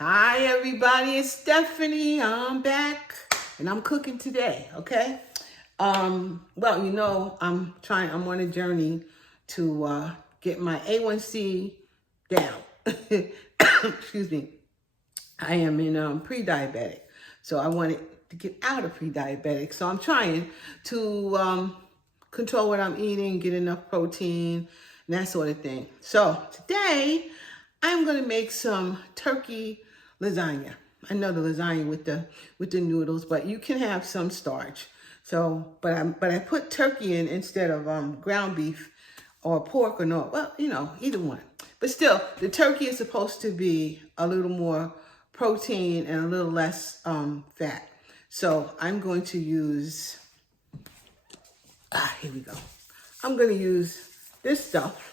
Hi everybody, it's Stephanie. I'm back and I'm cooking today, okay? Well, you know, I'm on a journey to get my A1C down. Excuse me. I am in pre-diabetic. So I wanted to get out of pre-diabetic. So I'm trying to control what I'm eating, get enough protein, and that sort of thing. So today I'm gonna make some turkey lasagna. I know the lasagna with the noodles, but you can have some starch. So, but I put turkey in instead of ground beef or pork or no. Well, you know, either one. But still, the turkey is supposed to be a little more protein and a little less fat. So I'm going to use, here we go. I'm going to use this stuff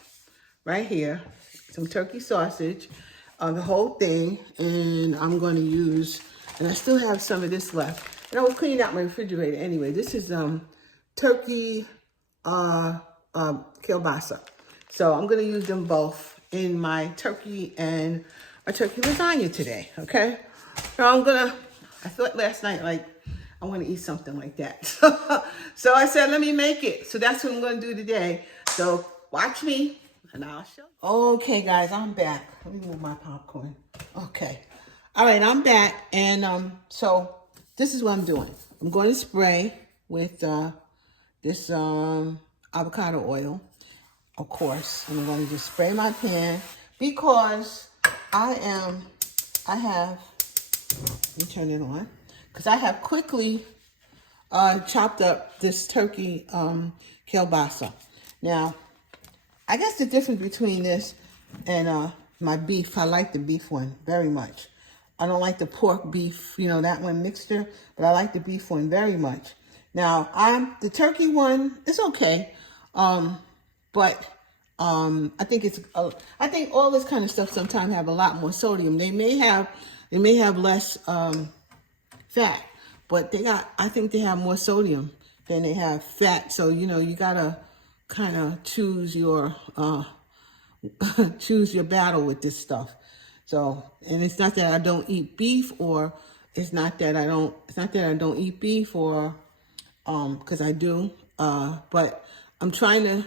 right here, some turkey sausage, the whole thing, and I'm going to use, and I still have some of this left. And I was cleaning out my refrigerator anyway. This is turkey kielbasa. So I'm going to use them both in my turkey and a turkey lasagna today, okay? So I thought last night, like, I want to eat something like that. So I said, let me make it. So that's what I'm going to do today. So watch me and I'll show you. Okay, guys, I'm back. Let me move my popcorn. Okay. All right, I'm back. And so this is what I'm doing. I'm going to spray with this avocado oil, of course. And I'm going to just spray my pan because I have, let me turn it on, because I have quickly chopped up this turkey kielbasa. Now, I guess the difference between this and my beef, I like the beef one very much. I don't like the pork beef, you know, that one mixture, but I like the beef one very much. Now, the turkey one, it's okay, but I think all this kind of stuff sometimes have a lot more sodium. They may have less fat, but I think they have more sodium than they have fat. So, you know, you gotta kind of choose your battle with this stuff. So, and it's not that I don't eat beef, or it's not that I don't eat beef, or because I do, but I'm trying to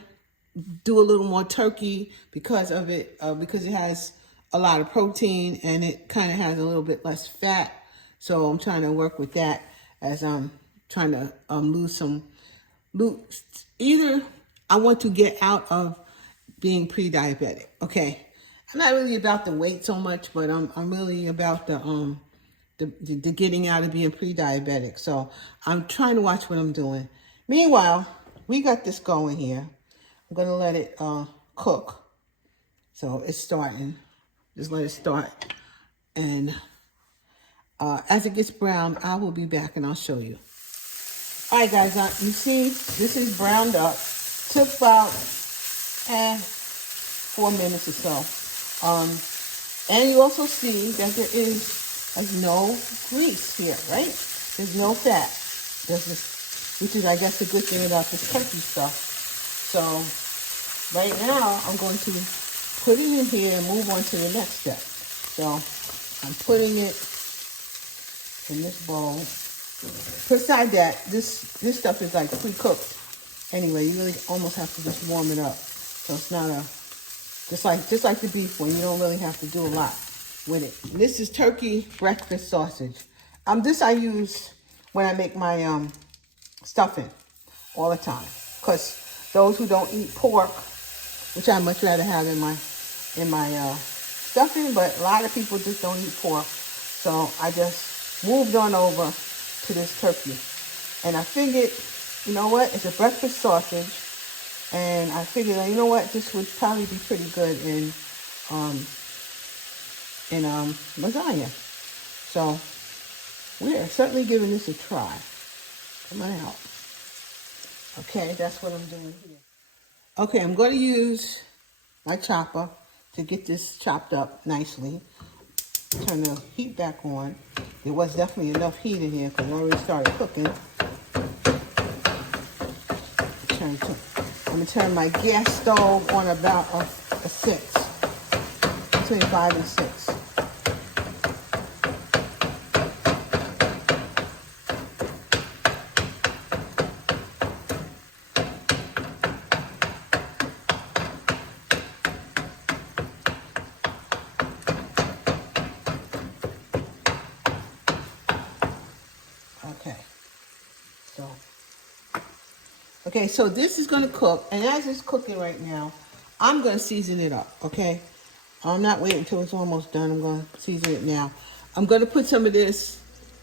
do a little more turkey because of it, because it has a lot of protein and it kind of has a little bit less fat. So I'm trying to work with that as I'm trying to either I want to get out of being pre-diabetic. Okay, I'm not really about the weight so much, but I'm really about the getting out of being pre-diabetic. So I'm trying to watch what I'm doing. Meanwhile, we got this going here. I'm gonna let it cook. So it's starting. Just let it start. And as it gets brown, I will be back and I'll show you. All right, guys, you see, this is browned up. Took about 4 minutes or so. And you also see that there is like no grease here, right? There's no fat. Which is, I guess, the good thing about this turkey stuff. So right now, I'm going to put it in here and move on to the next step. So I'm putting it in this bowl. Beside that, this stuff is like pre-cooked. Anyway, you really almost have to just warm it up. So it's not just like the beef one. You don't really have to do a lot with it. This is turkey breakfast sausage. This I use when I make my stuffing all the time. Because those who don't eat pork, which I much rather have in my stuffing, but a lot of people just don't eat pork. So I just moved on over to this turkey. And I figured, you know what, it's a breakfast sausage. And I figured, you know what, this would probably be pretty good in lasagna. So we're certainly giving this a try. Come on out. Okay, that's what I'm doing here. Okay, I'm going to use my chopper to get this chopped up nicely. Turn the heat back on. There was definitely enough heat in here because I already started cooking. I'm going to turn my gas stove on about a 6, between 5 and 6. Okay, so this is gonna cook, and as it's cooking right now, I'm gonna season it up, okay? I'm not waiting until it's almost done. I'm gonna season it now. I'm gonna put some of this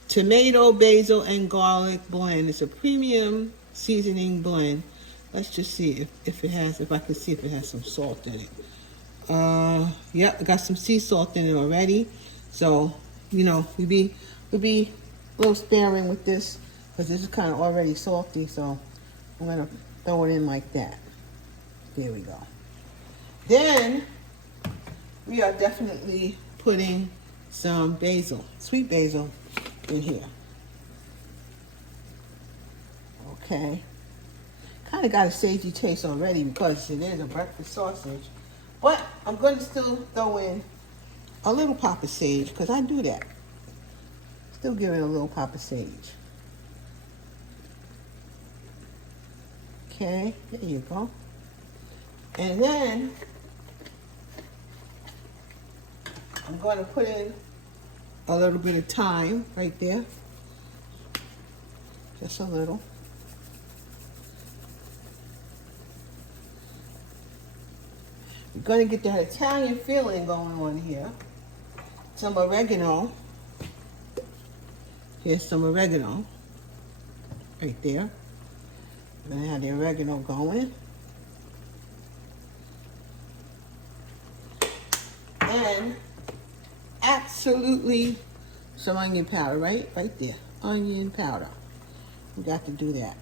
tomato, basil, and garlic blend. It's a premium seasoning blend. Let's just see if I can see if it has some salt in it. Yep, I got some sea salt in it already. So, you know, we'll be a little sparing with this because this is kind of already salty. So I'm gonna throw it in like that. There we go. Then we are definitely putting some basil, sweet basil, in here. Okay. Kind of got a sagey taste already because it is a breakfast sausage. But I'm going to still throw in a little pop of sage because I do that. Still give it a little pop of sage. Okay, there you go. And then I'm going to put in a little bit of thyme right there. Just a little. We're going to get that Italian feeling going on here. Some oregano. Here's some oregano. Right there. We're going to have the oregano going. And absolutely some onion powder, right? Right there. Onion powder. We got to do that.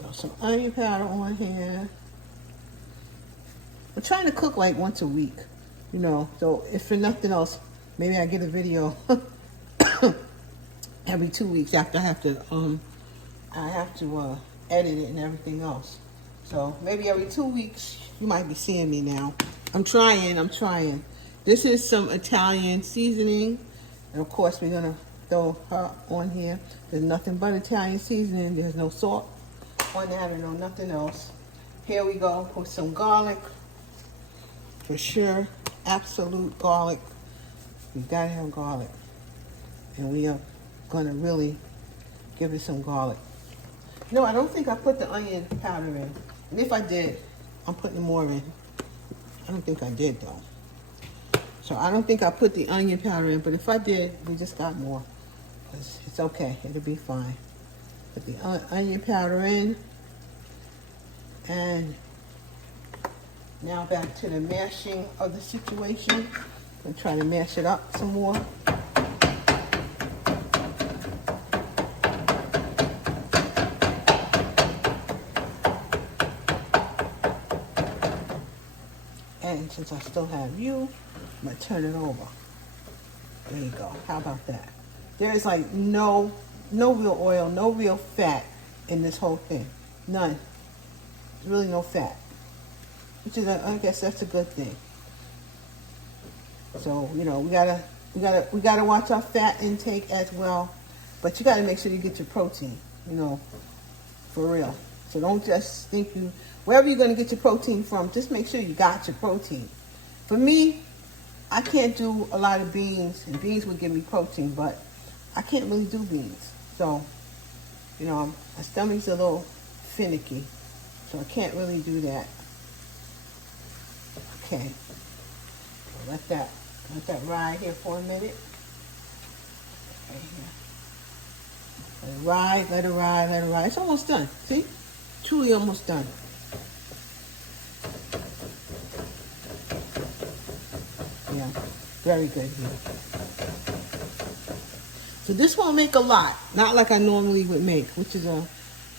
Throw some onion powder on here. I'm trying to cook like once a week, you know, so if for nothing else, maybe I get a video every 2 weeks after I have to edit it and everything else. So maybe every 2 weeks you might be seeing me now. I'm trying. This is some Italian seasoning, and of course we're gonna throw her on here. There's nothing but Italian seasoning. There's no salt on that or no nothing else. Here we go with some garlic. For sure, absolute garlic. You gotta have garlic. And we are gonna really give it some garlic. No, I don't think I put the onion powder in. And if I did, I'm putting more in. I don't think I did though. So I don't think I put the onion powder in, but if I did, we just got more. It's okay, it'll be fine. Put the onion powder in. And now back to the mashing of the situation. I'm trying to mash it up some more. And since I still have you, I'm gonna turn it over. There you go. How about that? There is like no real oil, no real fat in this whole thing. None. There's really no fat. Which is, I guess that's a good thing. So, you know, we gotta watch our fat intake as well. But you gotta make sure you get your protein, you know, for real. So don't just think wherever you're gonna get your protein from, just make sure you got your protein. For me, I can't do a lot of beans, and beans would give me protein, but I can't really do beans. So, you know, my stomach's a little finicky, so I can't really do that. Okay, so let that ride here for a minute. Right here. Let it ride. It's almost done. See? Truly almost done. Yeah, very good here. So this won't make a lot, not like I normally would make, which is an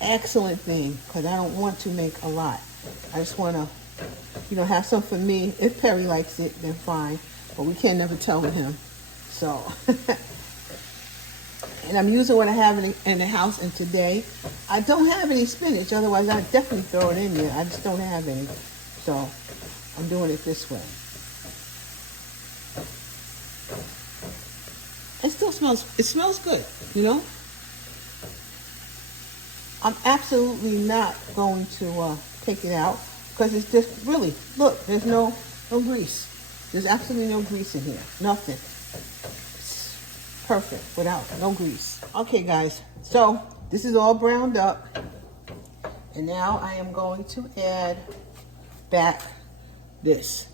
excellent thing, because I don't want to make a lot. I just want to, you know, have some for me. If Perry likes it, then fine. But we can never tell with him. So, and I'm using what I have in the house. And today, I don't have any spinach. Otherwise, I'd definitely throw it in there. I just don't have any. So, I'm doing it this way. It smells good, you know? I'm absolutely not going to take it out because it's just really, look, there's no grease. There's absolutely no grease in here. Nothing. It's perfect without no grease. Okay, guys. So this is all browned up. And now I am going to add back this.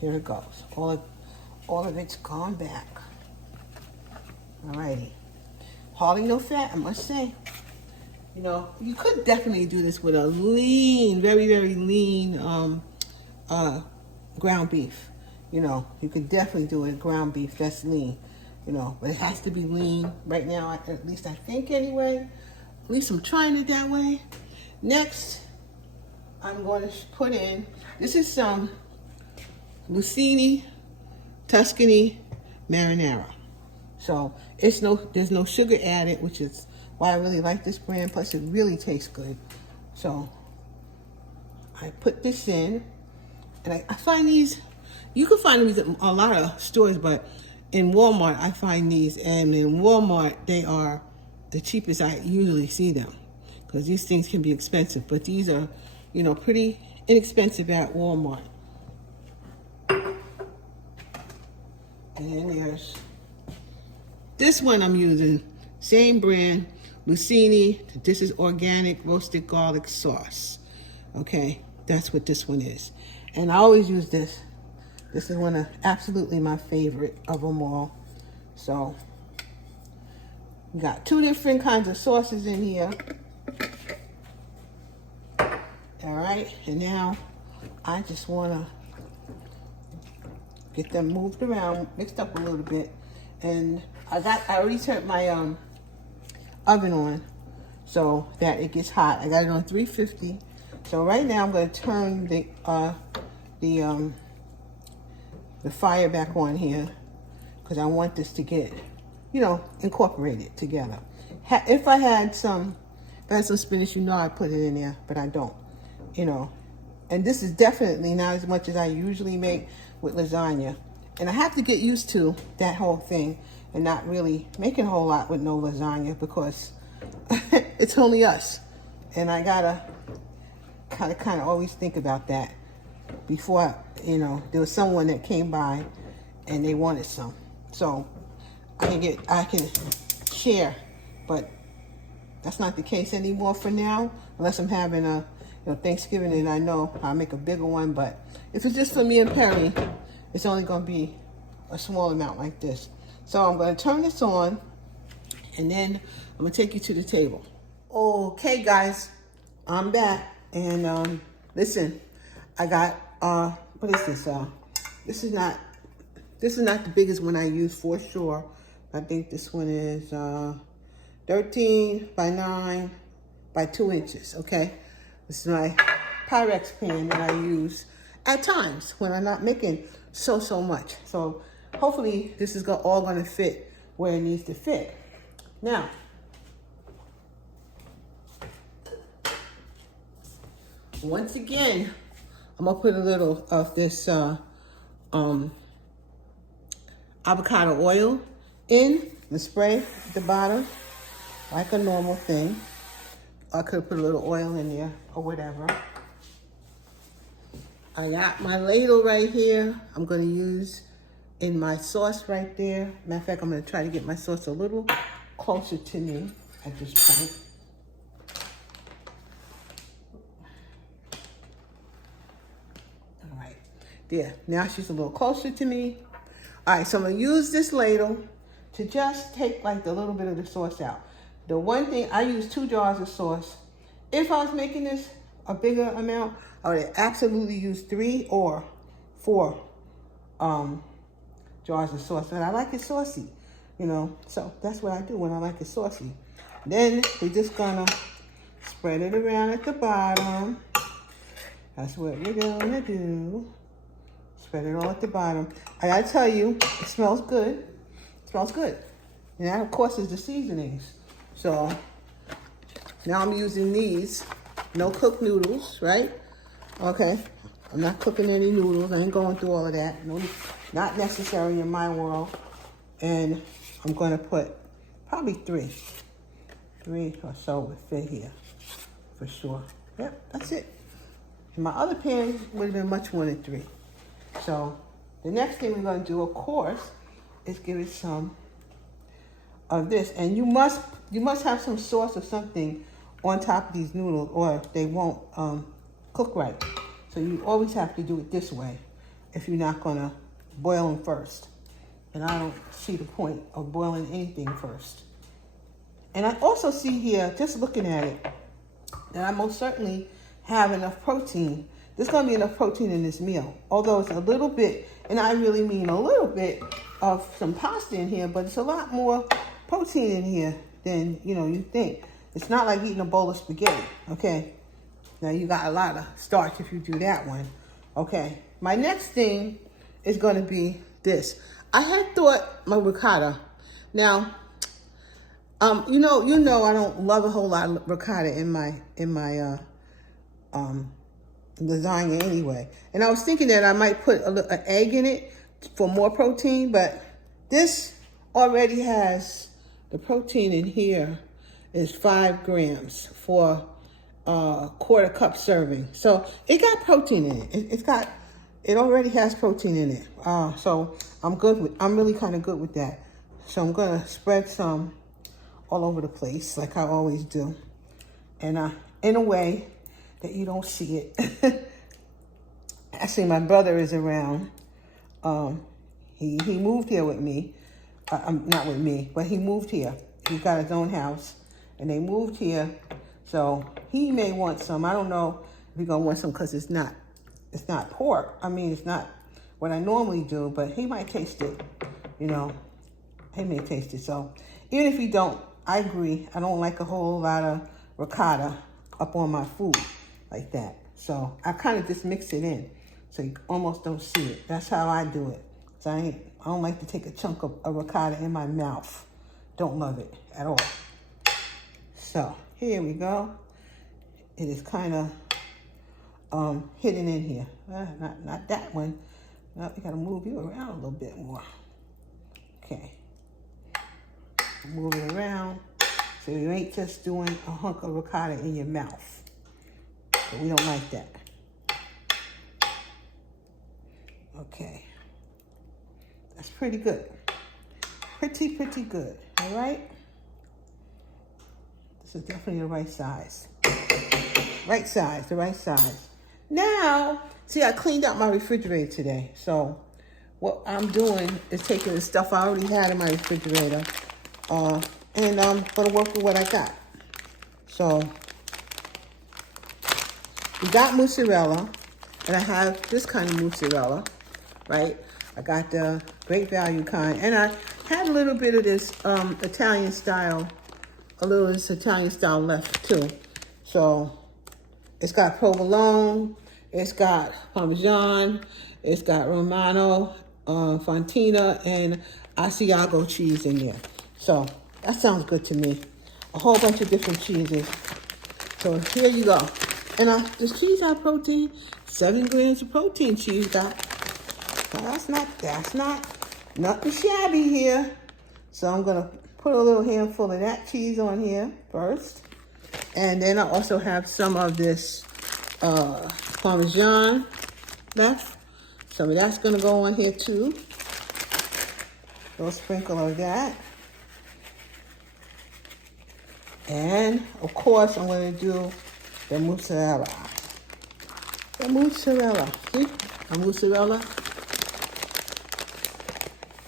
Here it goes. All of it's gone back. Alrighty. Hardly no fat, I must say. You know, you could definitely do this with a lean, very, very lean ground beef. You know, you could definitely do it ground beef that's lean. You know, but it has to be lean right now, at least I think anyway. At least I'm trying it that way. Next, I'm going to put in, this is some Lasagna Tuscany marinara. So there's no sugar added, which is why I really like this brand. Plus, it really tastes good. So I put this in, and I find these. You can find these at a lot of stores, but in Walmart I find these, and in Walmart they are the cheapest I usually see them, because these things can be expensive. But these are, you know, pretty inexpensive at Walmart. And then there's this one I'm using, same brand, Lasagna. This is organic roasted garlic sauce. Okay, that's what this one is. And I always use this. This is one of absolutely my favorite of them all. So, we got 2 different kinds of sauces in here. All right, and now I just wanna get them moved around, mixed up a little bit. And I already turned my oven on so that it gets hot. I got it on 350. So right now I'm going to turn the fire back on here, because I want this to get, you know, incorporated together. If I had some spinach, you know, I'd put it in there, but I don't, you know. And this is definitely not as much as I usually make with lasagna. And I have to get used to that whole thing and not really making a whole lot with no lasagna, because it's only us. And I gotta kind of always think about that before, you know, there was someone that came by and they wanted some. So I can share, but that's not the case anymore for now, unless I'm having a, you know, Thanksgiving, and I know I'll make a bigger one. But if it's just for me and Perry, it's only going to be a small amount like this. So I'm going to turn this on, and then I'm going to take you to the table. Okay, guys, I'm back. And listen, I got, what is this? This is not the biggest one I use for sure. I think this one is 13 by 9 by 2 inches, okay? This is my Pyrex pan that I use at times when I'm not making so much. So hopefully this is all going to fit where it needs to fit. Now, once again, I'm going to put a little of this avocado oil in the spray at the bottom, like a normal thing. I could put a little oil in there or whatever. I got my ladle right here. I'm going to use in my sauce right there. Matter of fact, I'm going to try to get my sauce a little closer to me at this point. All right, there. Now she's a little closer to me. All right, so I'm going to use this ladle to just take like the little bit of the sauce out. The one thing, I use 2 jars of sauce. If I was making this a bigger amount, I would absolutely use 3 or 4 jars of sauce. And I like it saucy, you know. So that's what I do when I like it saucy. Then we're just gonna spread it around at the bottom. That's what we're gonna do. Spread it all at the bottom. I gotta tell you, it smells good. It smells good. And that, of course, is the seasonings. So now I'm using these no cooked noodles, right? Okay, I'm not cooking any noodles. I ain't going through all of that. No, not necessary in my world. And I'm going to put probably 3 or so would fit here for sure. Yep, that's it. In my other pan would have been much more than 3. So the next thing we're going to do, of course, is give it some of this. And you must have some sauce or something on top of these noodles, or they won't cook right. So you always have to do it this way if you're not gonna boil them first. And I don't see the point of boiling anything first. And I also see here, just looking at it, that I most certainly have enough protein. There's gonna be enough protein in this meal. Although it's a little bit, and I really mean a little bit of some pasta in here, but it's a lot more protein in here than, you think. It's not like eating a bowl of spaghetti, okay? Now you got a lot of starch if you do that one, okay? My next thing is gonna be this. I had thought my ricotta. Now, you know I don't love a whole lot of ricotta in my lasagna anyway. And I was thinking that I might put an egg in it for more protein, but this already has, the protein in here is 5 grams for a quarter cup serving. So it got protein in it. It already has protein in it. So I'm really kind of good with that. So I'm gonna spread some all over the place like I always do. And in a way that you don't see it. Actually, my brother is around. He moved here with me. Not with me, but he moved here. He's got his own house, and they moved here. So he may want some. I don't know if he's gonna want some because it's not pork. I mean, it's not what I normally do, but he might taste it. He may taste it. So even if he don't, I agree. I don't like a whole lot of ricotta up on my food like that. So I kind of just mix it in, so you almost don't see it. That's how I do it. So I don't like to take a chunk of ricotta in my mouth. Don't love it at all. So here we go. It is kind of hidden in here. Not that one. No, you gotta move you around a little bit more. Okay. Move it around so you ain't just doing a hunk of ricotta in your mouth. But we don't like that. Okay. That's pretty good. Pretty good. All right? This is definitely the right size. The right size. Now, see, I cleaned out my refrigerator today. So what I'm doing is taking the stuff I already had in my refrigerator, and I'm gonna work with what I got. So we got mozzarella, and I have this kind of mozzarella, right? I got the Great Value kind, and I had a little bit of this Italian style left too. So it's got provolone, it's got Parmesan, it's got Romano, Fontina, and Asiago cheese in there. So that sounds good to me. A whole bunch of different cheeses. So here you go. And this cheese has protein. 7 grams of protein cheese got. That's not nothing shabby here. So I'm gonna put a little handful of that cheese on here first. And then I also have some of this Parmesan left. Some of that's gonna go on here too. A little sprinkle of that. And of course I'm gonna do the mozzarella. See? The mozzarella.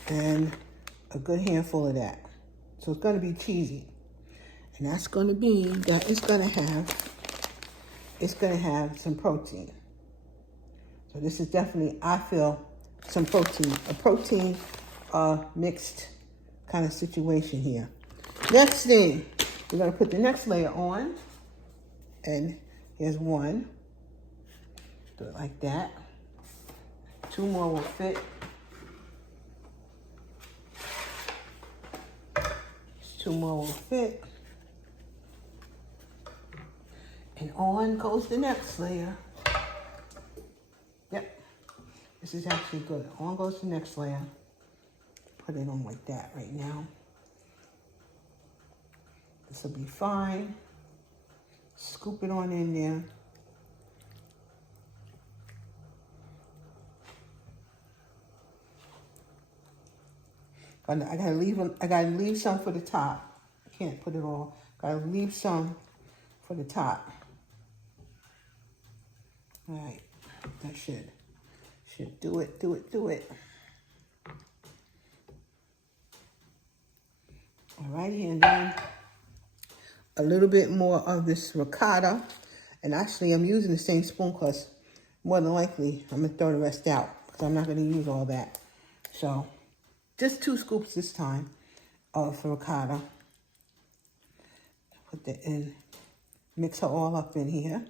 And a good handful of that. So it's gonna be cheesy. And that's gonna it's gonna have some protein. So this is definitely, I feel, some protein, a protein mixed kind of situation here. Next thing, we're gonna put the next layer on. And here's one. Do it like that. 2 more will fit. 2 more will fit. And on goes the next layer. Yep. This is actually good. On goes the next layer. Put it on like that right now. This will be fine. Scoop it on in there. But I gotta leave them. I gotta leave some for the top. I can't put it all. Gotta leave some for the top. All right, that should do it. Do it. All righty, and then a little bit more of this ricotta. And actually, I'm using the same spoon because more than likely I'm gonna throw the rest out because I'm not gonna use all that. So just 2 scoops this time of ricotta. Put that in, mix her all up in here.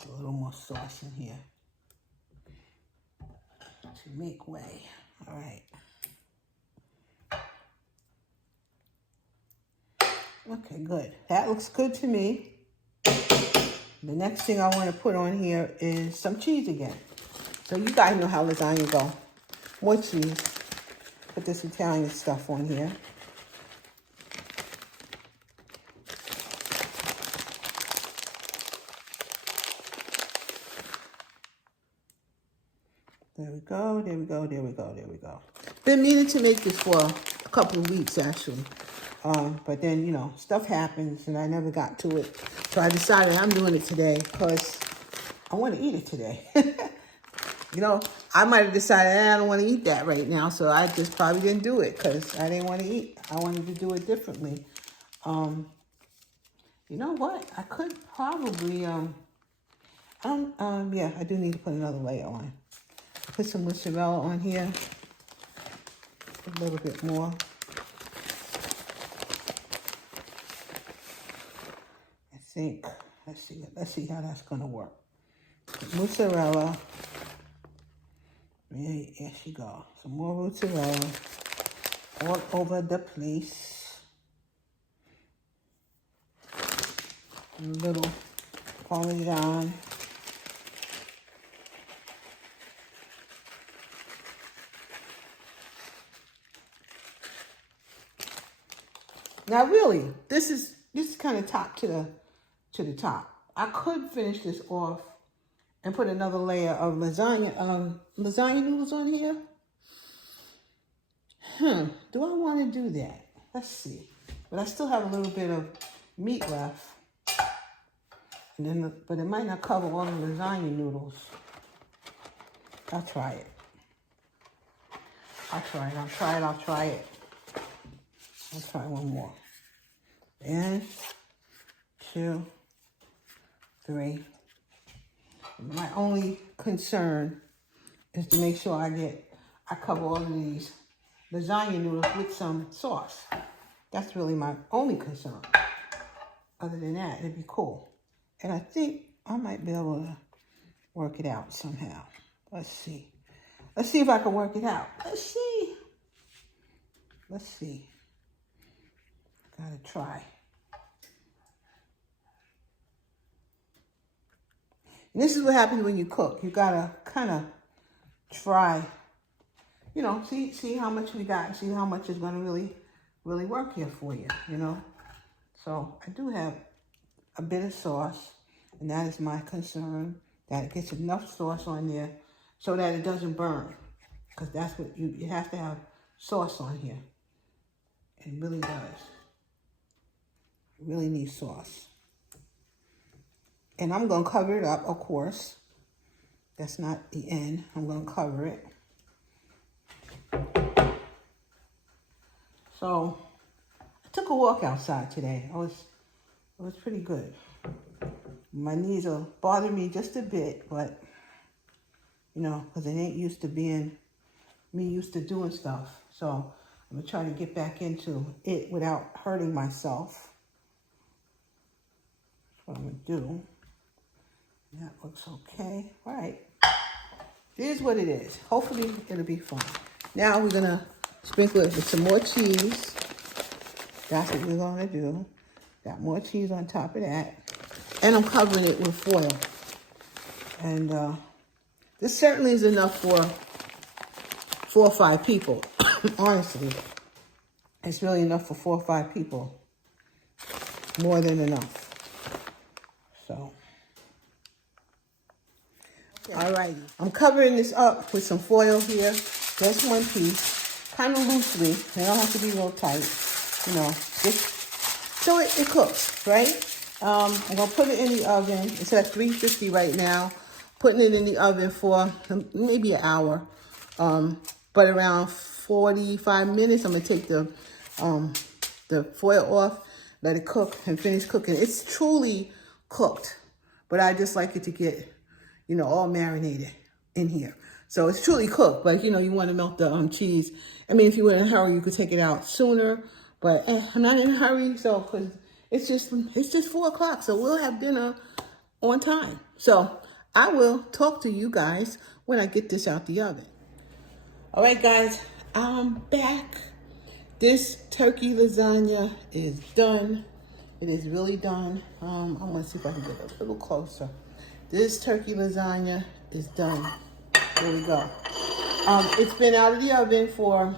A little more sauce in here to make way. All right. Okay, good. That looks good to me. The next thing I want to put on here is some cheese again. So you guys know how lasagna go. More cheese. Put this Italian stuff on here. There we go, there we go, there we go, there we go. Been meaning to make this for a couple of weeks, actually. But then, you know, stuff happens and I never got to it. So I decided I'm doing it today because I want to eat it today. You know, I might have decided I don't want to eat that right now. So I just probably didn't do it because I didn't want to eat. I wanted to do it differently. You know what? I could probably, yeah, I do need to put another layer on. Put some mozzarella on here, a little bit more. I think, let's see how that's gonna work. Mozzarella, yeah, there she go. Some more mozzarella all over the place. A little Parmesan. Now, really, this is kind of top to the top. I could finish this off and put another layer of lasagna noodles on here. Do I want to do that? Let's see. But I still have a little bit of meat left, and then but it might not cover all the lasagna noodles. I'll try it. I'll try it. I'll try one more. And 2, 3. My only concern is to make sure I cover all of these lasagna noodles with some sauce. That's really my only concern. Other than that, it'd be cool. And I think I might be able to work it out somehow. Let's see. Let's see if I can work it out. Let's see. Gotta try. And this is what happens when you cook. You gotta kind of try, you know, see how much we got, see how much is gonna really work here for you, you know. So I do have a bit of sauce, and that is my concern, that it gets enough sauce on there so that it doesn't burn. Because that's what you have to have sauce on here. It really does. Really need sauce. And I'm going to cover it up, of course. That's not the end. I'm going to cover it. So, I took a walk outside today. It was pretty good. My knees are bothering me just a bit, but, you know, because it ain't used to being me used to doing stuff. So, I'm going to try to get back into it without hurting myself. What I'm going to do. That looks okay. All right. Here's what it is. Hopefully, it'll be fun. Now, we're going to sprinkle it with some more cheese. That's what we're gonna do. Got more cheese on top of that. And I'm covering it with foil. And this certainly is enough for 4 or 5 people, honestly. It's really enough for 4 or 5 people. More than enough. So, alrighty. I'm covering this up with some foil here. Just one piece, kind of loosely. They don't have to be real tight, you know. So it cooks, right? I'm gonna put it in the oven. It's at 350 right now. Putting it in the oven for maybe an hour, but around 45 minutes. I'm gonna take the foil off, let it cook, and finish cooking. It's truly cooked, but I just like it to get, you know, all marinated in here. So it's truly cooked, but you know, you want to melt the cheese. I mean, if you were in a hurry, you could take it out sooner, but I'm not in a hurry, so because it's just 4 o'clock, so we'll have dinner on time. So I will talk to you guys when I get this out the oven. All right, guys, I'm back. This turkey lasagna is done. It is really done. I'm gonna see if I can get a little closer. This turkey lasagna is done. There we go. It's been out of the oven for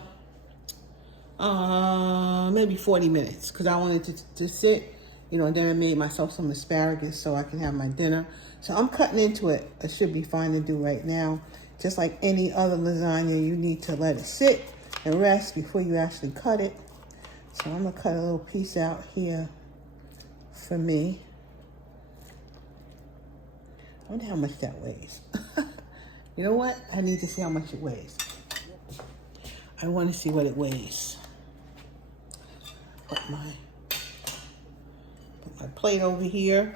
maybe 40 minutes because I wanted to sit, you know, and then I made myself some asparagus so I can have my dinner. So I'm cutting into it. It should be fine to do right now. Just like any other lasagna, you need to let it sit and rest before you actually cut it. So I'm gonna cut a little piece out here for me. I wonder how much that weighs. You know what? I need to see how much it weighs. I want to see what it weighs. Put my plate over here.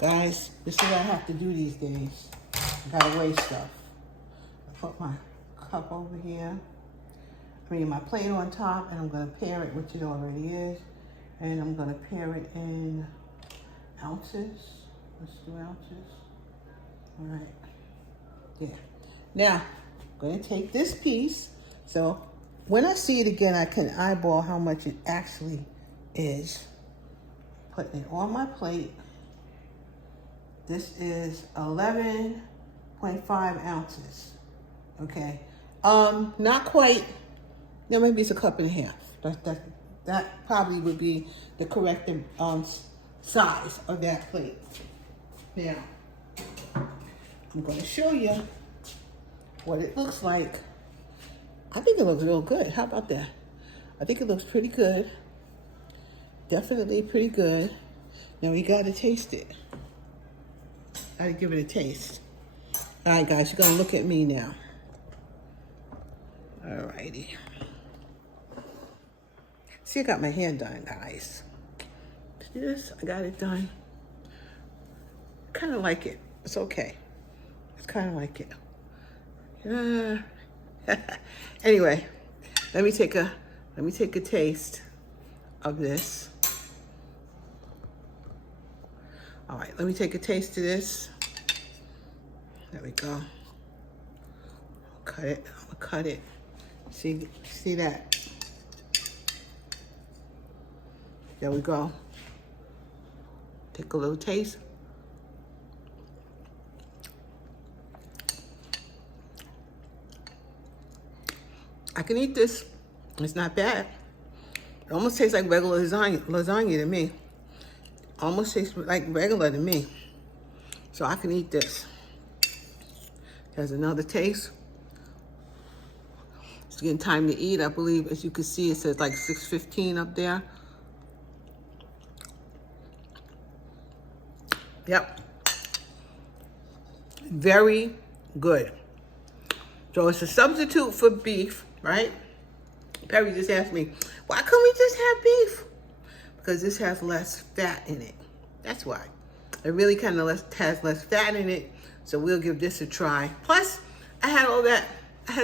Guys, this is what I have to do these days. I gotta weigh stuff. I put my cup over here. I mean, my plate on top, and I'm gonna pair it, which it already is. And I'm gonna pair it in ounces. Let's do ounces. All right, yeah. Now, I'm gonna take this piece. So when I see it again, I can eyeball how much it actually is. Putting it on my plate. This is 11.5 ounces, okay? Not quite, no, maybe it's a cup and a half. That probably would be the correct size of that plate. Now, I'm gonna show you what it looks like. I think it looks real good. How about that? I think it looks pretty good. Definitely pretty good. Now we gotta taste it. Gotta give it a taste. All right, guys, you're gonna look at me now. All righty. See, I got my hand done, guys. See this? I got it done. Kind of like it. It's okay. It's kind of like it. Anyway, let me take a taste of this. All right, let me take a taste of this. There we go. Cut it. I'm gonna cut it. See that? There we go. Take a little taste. I can eat this. It's not bad. It almost tastes like regular lasagna to me. Almost tastes like regular to me. So I can eat this. There's another taste. It's getting time to eat. I believe, as you can see, it says like 6:15 up there. Yep. Very good. So it's a substitute for beef, right? Perry just asked me, why couldn't we just have beef? Because this has less fat in it. That's why. It really kind of has less fat in it. So we'll give this a try. Plus, I had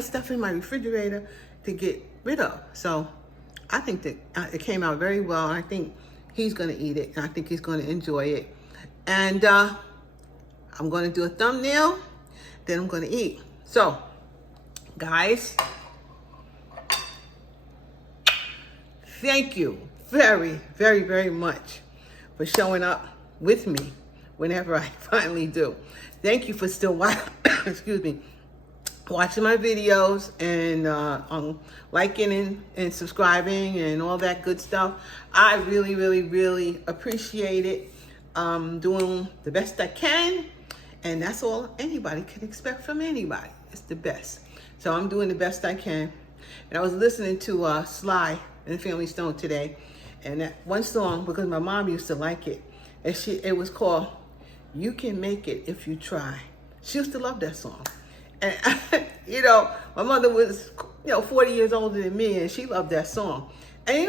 stuff in my refrigerator to get rid of. So I think that it came out very well. I think he's going to eat it. And I think he's going to enjoy it. And I'm going to do a thumbnail. Then I'm going to eat. So, guys, thank you. very, very, very much for showing up with me whenever I finally do. Thank you for still watching, excuse me, watching my videos and liking and subscribing and all that good stuff. I really, really, really appreciate it. Doing the best I can, and that's all anybody can expect from anybody. It's the best. So I'm doing the best I can. And I was listening to Sly and Family Stone today, and that one song, because my mom used to like it, and it was called "You Can Make It If You Try." She used to love that song. And you know, my mother was 40 years older than me, and she loved that song. And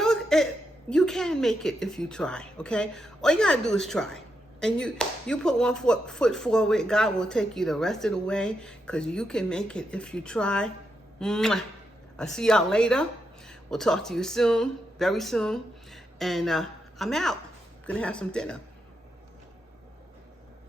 you can make it if you try, okay? All you gotta do is try. And you put one foot forward, God will take you the rest of the way, because you can make it if you try. Mwah. I'll see y'all later. We'll talk to you soon, very soon. And I'm out. Gonna have some dinner.